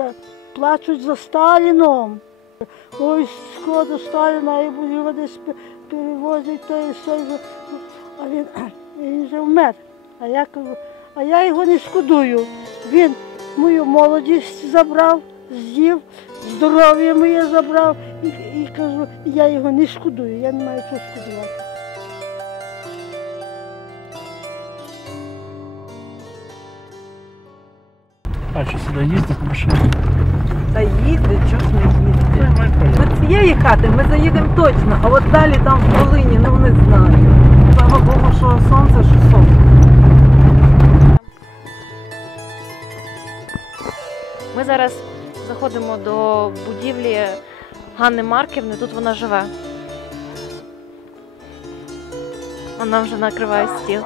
ще плачуть за Сталіном. Ой, шкода Сталіна, і його десь пе- перевозять, то і все. А він, він вже вмер. А я а я його не шкодую. Він мою молодість забрав, з'їв, здоров'я моє забрав. І, і кажу, я його не шкодую, я не маю чого шкодувати. А що сюди їздить машина? Та їздить, чого ж не їздить. Нормально поїде. Цієї хати ми заїдемо точно, а от далі там в долині, ну не знаю. Слава Богу, що сонце, що сонце. Ми зараз заходимо до будівлі Ганни Марківни. Тут вона живе. Вона вже накриває стіл.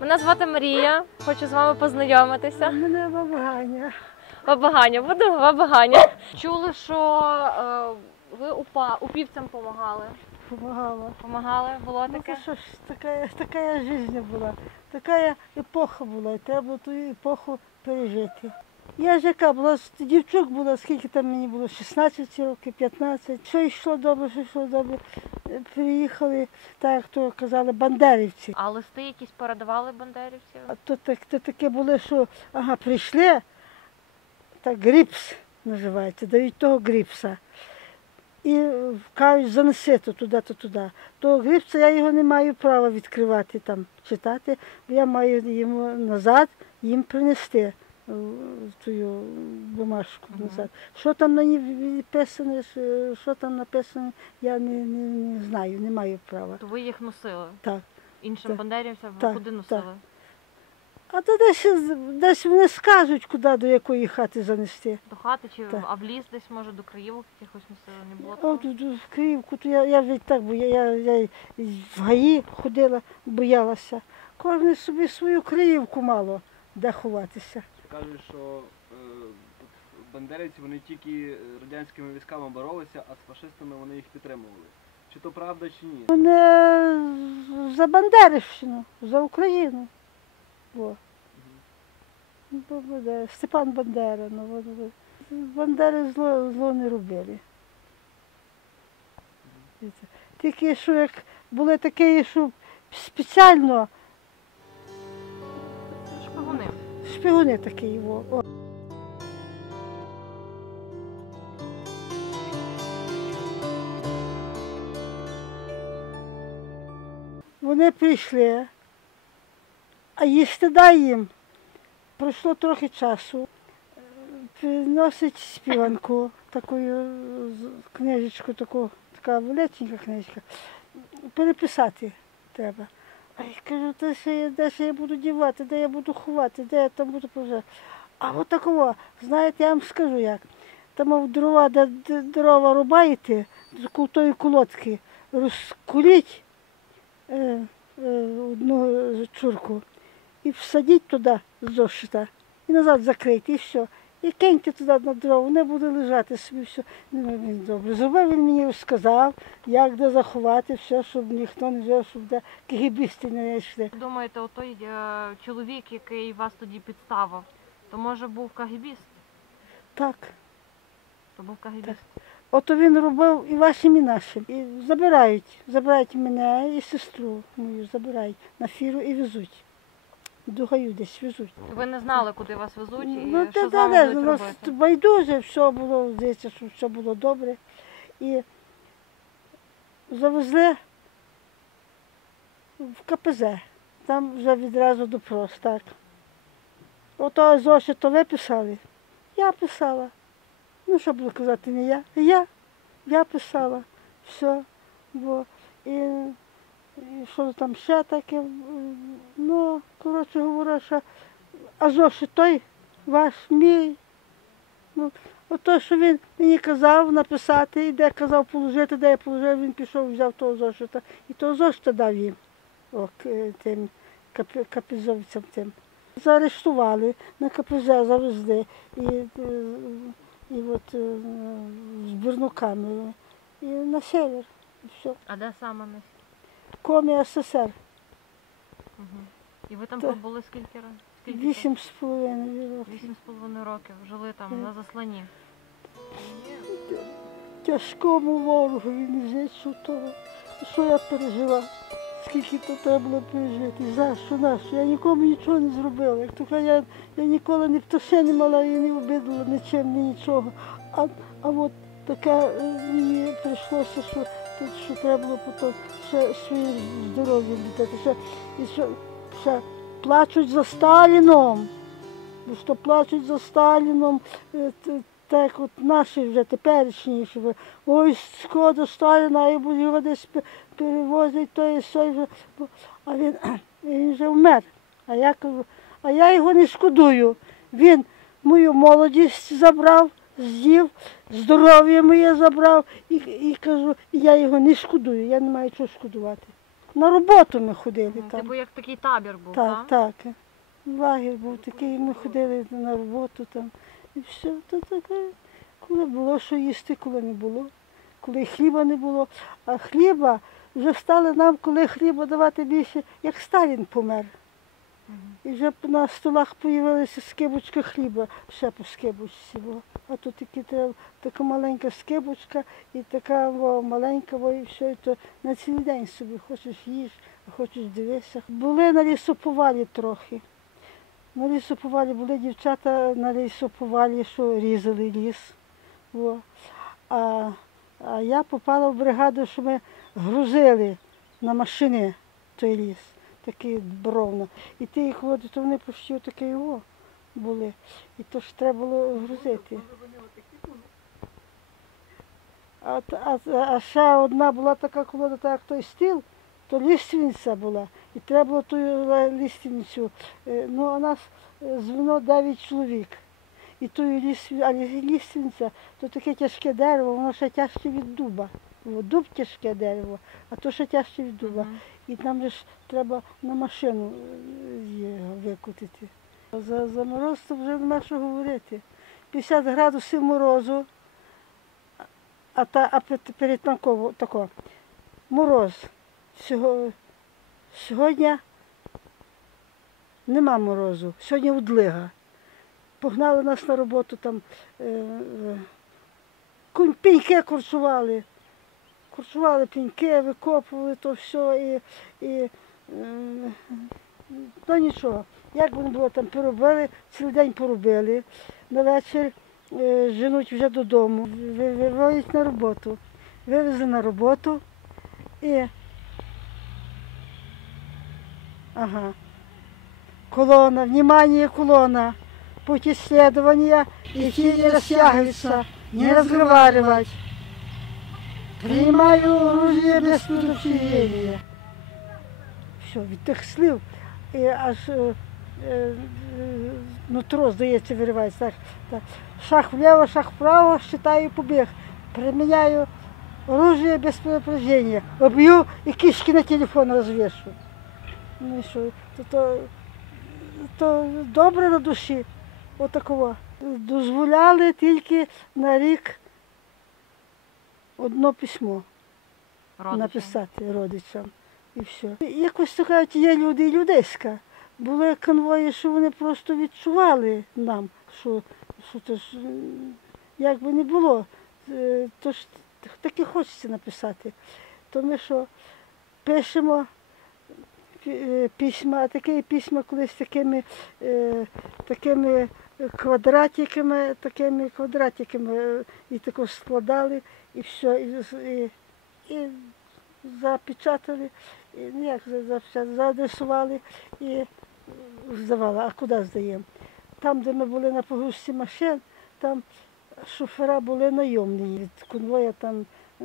Мене звати Марія. Хочу з вами познайомитися. Мене бабаганя. Бабаганя, буду бабаганя. Чули, що е, ви упа упівцям допомагали. Помагала. Помагали, було Ну, таке. то що ж, така, така життя була, така епоха була, і треба було ту епоху пережити. Я ж яка була, дівчук була, скільки там мені було, 16 років, 15. Що йшло добре, що йшло добре. Е, Приїхали, так як то казали, бандерівці. А листи якісь передавали бандерівців? А то, так, то таке було, що ага, прийшли, так гріпс називається, дають того гріпса. І кажуть, занеси то туди, то туди. Того гріпса я його не маю права відкривати там, читати, бо я маю йому назад їм принести е, ту бумажку назад. Що там на ній написано, що- що там написано, я не, не, не знаю, не маю права. То ви їх носили? Так. Іншим Так. бандерівцям ви Так, куди так. носили? А то десь, десь вони скажуть, куди до якої хати занести. До хати чи Так. а в ліс десь може до Криївок якихось носили? Не було О, тут в Київку, то я, я вже так, бо я, я, я в гаї ходила, боялася. Кожен собі свою Криївку мало де ховатися. Кажуть, що е, бандерівці вони тільки радянськими військами боролися, а з фашистами вони їх підтримували. Чи то правда, чи ні? Вони за Бандерівщину, за Україну. О. Степан Бандера, ну вони Бандери зло, зло не робили. Тільки що як були такі, що спеціально Шпигуни такі його. Вони прийшли, а їсти дай їм. Пройшло трохи часу. Приносить співанку, таку книжечку, таку, така величенька книжка. Переписати треба. А я кажу, де ще я, де ще я буду дівати, де я буду ховати, де я там буду пожати. А от такого, знаєте, я вам скажу як. Там дрова, де дрова рубаєте, з тої колодки, розкуріть е, е, одну чурку і всадіть туди з зошита, і назад закрийте, і все. І киньте туди на дрова, вони будуть лежати собі все. Ну, він добре. Зробив він мені сказав, як де заховати все, щоб ніхто не взяв, щоб де кигібісти не знайшли. Думаєте, отой е, чоловік, який вас тоді підставив, то може був кагібіст? Так. То був кагібіст. Ото він робив і вашим, і нашим. І забирають, забирають мене і сестру мою, забирають на фіру і везуть. До гаю десь везуть. Ви не знали, куди вас везуть і Ну, що та, з та, вами будуть у нас робити? байдуже, все було, здається, що все було добре. І завезли в КПЗ. Там вже відразу допрос, так. Ото зошит то ви писали. Я писала. Ну, що буду казати, не я. Я. Я писала. Все. Бо і, і що там ще таке. Ну, коротше говоря, що а зошит той ваш мій. Ну, ото, що він мені казав написати, і де казав положити, де я положив, він пішов, взяв того зошита. І того зошита дав їм, о, тим капізовцям тим. Заарештували, на КПЗ завезли і, е, і от е, з бурнуками, і на север. І все. А де саме ми? Комі СССР. І ви там Та- пробули скільки разів? Скільки Вісім з половиною років. Вісім з половиною років жили там Так. на засланні. Тяжкому ворогу він жить того. Що я пережила? Скільки то треба було пережити? За що на що? Я нікому нічого не зробила. Як то кажуть, я, я ніколи ні пташе не мала і не обидала нічим, ні нічого. А, а от таке е, мені прийшлося, що, тут, що треба було потім ще своїм здоров'ям віддати. Ще, і ще, ще плачуть за Сталіном. Бо що плачуть за Сталіном, е, так от наші вже теперішні, що ой, шкода Сталіна, і його десь пе- перевозять, то і все вже. А він, він вже вмер. А я кажу, а я його не шкодую. Він мою молодість забрав, з'їв, здоров'я моє забрав і, і кажу, я його не шкодую, я не маю чого шкодувати. На роботу ми ходили там. Типу як такий табір був, Так, так? так. Лагерь був такий, ми ходили на роботу там. І все, то таке. Коли було що їсти, коли не було. Коли хліба не було. А хліба вже стали нам, коли хліба давати більше, як Сталін помер. І вже на столах з'явилася скибочка хліба, ще по скибочці було. А тут такі треба, така маленька скибочка і така о, маленька, о, і все, і то на цілий день собі хочеш їж, а хочеш дивишся. Були на лісоповалі трохи. На лісоповалі були дівчата на лісоповалі, що різали ліс. О. А, а я попала в бригаду, що ми грузили на машини той ліс, такий бровно. І ті їх води, то вони почти такі його були. І то ж треба було грузити. А, а, а ще одна була така колода, так як той стіл, то ліственниця була. І треба було ту е, ліственницю. е, Ну, у нас е, звено 9 чоловік. І ту ліс- а лі- ліственниця, то таке тяжке дерево, воно ще тяжче від дуба. Дуб тяжке дерево, а то ще тяжче від дуба. І там же ж треба на машину його викотити. За, за мороз то вже нема що говорити. 50 градусів морозу, а, та, а пе- перед танково тако. Мороз. Сього, сьогодні нема морозу, сьогодні удлига. Погнали нас на роботу там, е, е, пеньки курсували. Курсували пеньки, викопували то все і, і е, то нічого. Як не було там поробили, цілий день поробили. На вечір е, женуть вже додому, ви- виводять на роботу. Вивезли на роботу і ага. Колона, внимание, колона. Путь исследования идти не растягиваться, не разговаривать. Принимаю оружие без предупреждения. Все, від тих слів і аж е, е, нутро, здається, виривається. Так, так. Шаг вліво, шаг вправо, считаю побіг. Приміняю оружие без предупреждения. Об'ю і кишки на телефон розвішу. Ну і що, то, то, то добре на душі. Отакого. Дозволяли тільки на рік одно письмо Родичам. написати родичам. І все. Якось кажуть, є люди і людейська. Були конвої, що вони просто відчували нам, що, що то ж, як би не було, е, то ж таки хочеться написати. То ми що пишемо е, письма, а такі письма колись такими, е, такими квадратиками, такими квадратиками і тако складали, і все, і, і, і запечатали, як за- запечатали, заадресували і здавали. А куди здаємо? Там, де ми були на погрузці машин, там шофера були найомні. Від конвоя там е,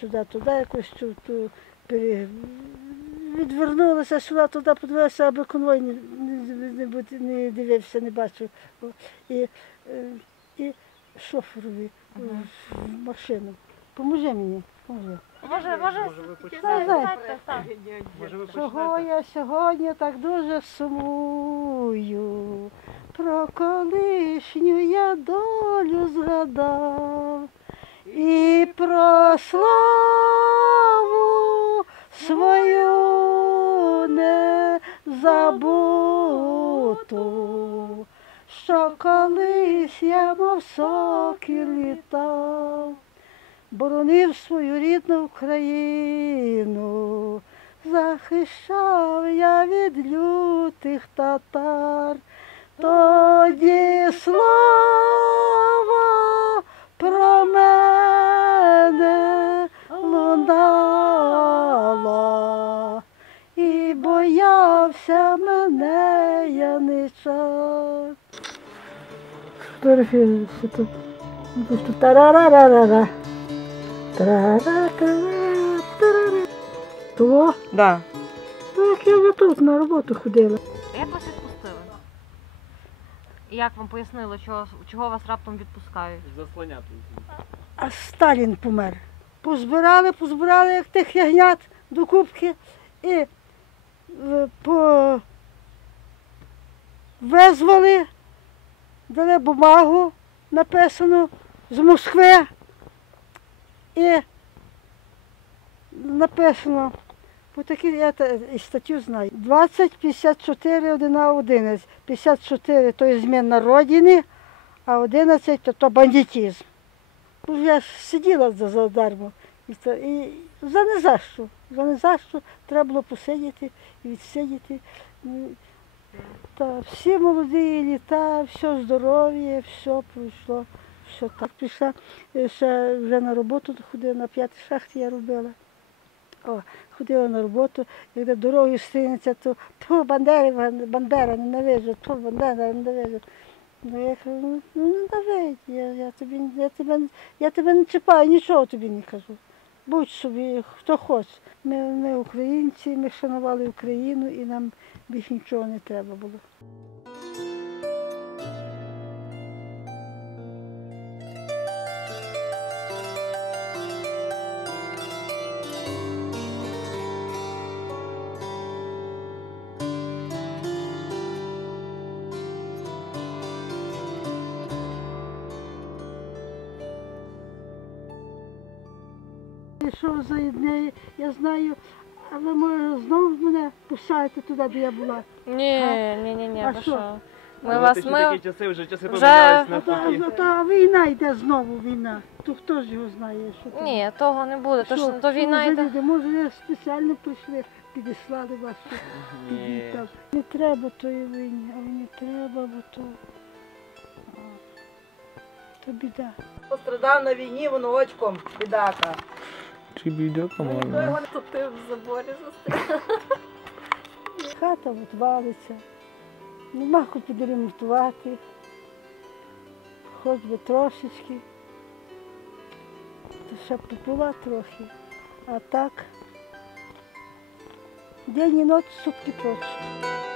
сюди-туди якось ту, ту, пере... відвернулися сюди, туди подивилися, аби конвой не, не, не, не дивився, не бачив. І, е, і шоферові в машину. Поможи мені. Може, може, Може, ви так. Може, ви Чого почнете? я сьогодні так дуже сумую, про колишню я долю згадав і про славу свою не забуту, що колись я мов сокіл літав, боронив свою рідну Україну, захищав я від лютих татар. Тоді слава про мене лунала, і боявся мене яничар. Фотографіруйся тут. Тут То, Да. ну як я вже тут на роботу ходила. Як вас відпустили? І як вам пояснили, чого, чого вас раптом відпускають? Заслоняти. А Сталін помер. Позбирали, позбирали, як тих ягнят до кубки і е, по... визвали, дали бумагу написану з Москви і написано, по такій я статтю знаю. 20, 54, 1, 11. 54 то є зміна родини, а 11 то, то бандитизм. Ну, я сиділа за задармо. І, то, і за не за що. За не за що треба було посидіти і відсидіти. Ну, Та всі молоді літа, все здоров'я, все пройшло, все так. Пішла е, ще вже на роботу ходила, на п'ятій шахті я робила. О, ходила на роботу, і де дорогою стрінеться, то ту бандери, бандера ненавижу, ту бандера ненавижу. Ну, я кажу, ну, ну не давай, я, я, тобі, я, тебе, я тебе не чіпаю, нічого тобі не кажу. Будь собі, хто хоче. Ми, ми українці, ми шанували Україну і нам більше нічого не треба було. Що за неї, я знаю, а ви може знову мене пускаєте туди, де я була. Ні, ні, ні, ні, А що? Ми Ну, вас, ми... такі часи, вже часи вже- помінялись А та, та війна йде знову війна. То хто ж його знає, що там? Ні, того не буде. То, Що? ж, то війна йде. люди? Може, ви спеціально прийшли, підіслали вас тут, Ні. Не треба тої війни, а мені треба, бо то, то біда. Пострадав на війні, воно очком, бідака. Чи бідока можна? Тут ти в заборі застряг. Хата от валиться, нема хоч підремонтувати, хоч би трошечки. То ще б попила трохи, а так день і ніч сутки прочі.